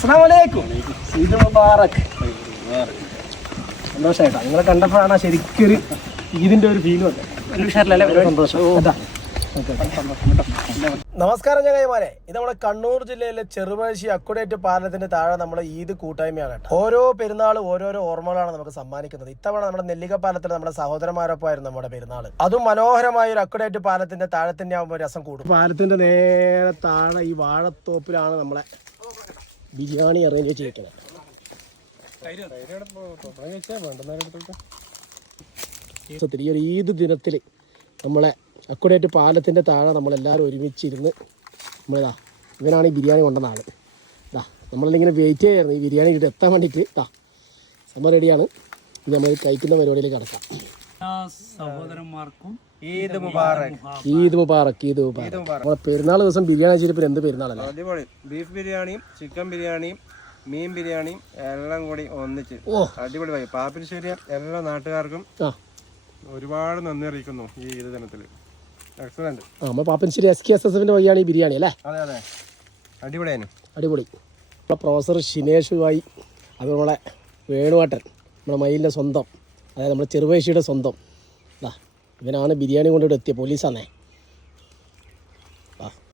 അസ്സലാമലൈക്കും. ഈദ് മുബാറക്. സന്തോഷമായിട്ടോ നിങ്ങളെ കണ്ടപ്പോഴാണ് ശരിക്കൊരു ഈദിന്റെ ഒരു ഫീൽ വന്നത്. സന്തോഷം. നമസ്കാരം ചങ്ങായിമാരെ, ഇത് നമ്മുടെ കണ്ണൂർ ജില്ലയിലെ ചെറുപഴശ്ശി അക്കുഡേറ്റ് പാലത്തിന്റെ താഴെ നമ്മുടെ ഈദ് കൂട്ടായ്മയാണ് കേട്ടോ. ഓരോ പെരുന്നാളും ഓരോരോ ഓർമ്മകളാണ് നമുക്ക് സമ്മാനിക്കുന്നത്. ഇത്തവണ നമ്മുടെ നെല്ലിക്ക പാലത്തിൽ നമ്മുടെ സഹോദരന്മാരൊപ്പമായിരുന്നു നമ്മുടെ പെരുന്നാൾ. അതും മനോഹരമായ ഒരു അക്കുഡേറ്റ് പാലത്തിന്റെ താഴെ തന്നെ ആകുമ്പോൾ രസം കൂടും. പാലത്തിന്റെ നേരെ താഴെ ഈ വാഴത്തോപ്പിലാണ് നമ്മളെ ബിരിയാണി അറേഞ്ച് ചെയ്തിരിക്കുന്നത്. ഈ ഒരു ഈദ് ദിനത്തിൽ നമ്മളെ അക്കുഡേറ്റ് പാലത്തിൻ്റെ താഴെ നമ്മളെല്ലാവരും ഒരുമിച്ചിരുന്ന് നമ്മളിതാ ഇവനാണ് ഈ ബിരിയാണി കൊണ്ടുവന്ന ആൾ. ഇതാ നമ്മളിങ്ങനെ വെയിറ്റ് ചെയ്യായിരുന്നു ഈ ബിരിയാണി ഇട്ട് എത്താൻ വേണ്ടിയിട്ട്. ഇതാ സംഭവം റെഡിയാണ്. ഇത് നമ്മൾ കഴിക്കുന്ന പരിപാടിയിലേക്ക് കിടക്കാം. സഹോദരന്മാർക്കും ഈദ് മുബാറക്. ഈദ് മുബാറക്. ഈദ് മുബാറക്. നമ്മുടെ പെരുന്നാൾ ദിവസം ബിരിയാണി വെച്ചിട്ട് എന്ത് പെരുന്നാളല്ലേ. അടിപൊളി ബീഫ് ബിരിയാണിയും ചിക്കൻ ബിരിയാണിയും മീൻ ബിരിയാണിയും എല്ലാം കൂടി ഒന്നിച്ച് അടിപൊളി പോയി. പാപ്പിനിശ്ശേരി എല്ലാ നാട്ടുകാർക്കും ഒരുപാട് നന്ദി അറിയിക്കുന്നു ഈ ഈദ് ദിനത്തിൽ. എക്സലന്റ്. നമ്മൾ പാപ്പൻശ്ശേരി SKSSFിന്റെ വഴിയാണ് ഈ ബിരിയാണി അല്ലേ. അതെ അതെ അടിപൊളിയാണ്. അടിപൊളി. നമ്മളെ പ്രൊഫസർ ഷിനേഷുമായി അത് നമ്മളെ വേണുവാട്ടൻ നമ്മുടെ മയിലിൻ്റെ സ്വന്തം, അതായത് നമ്മുടെ ചെറുപഴശ്ശിയുടെ സ്വന്തം. ഇവനാണ് ബിരിയാണി കൊണ്ടിട്ട് എത്തിയ പോലീസാന്നേ.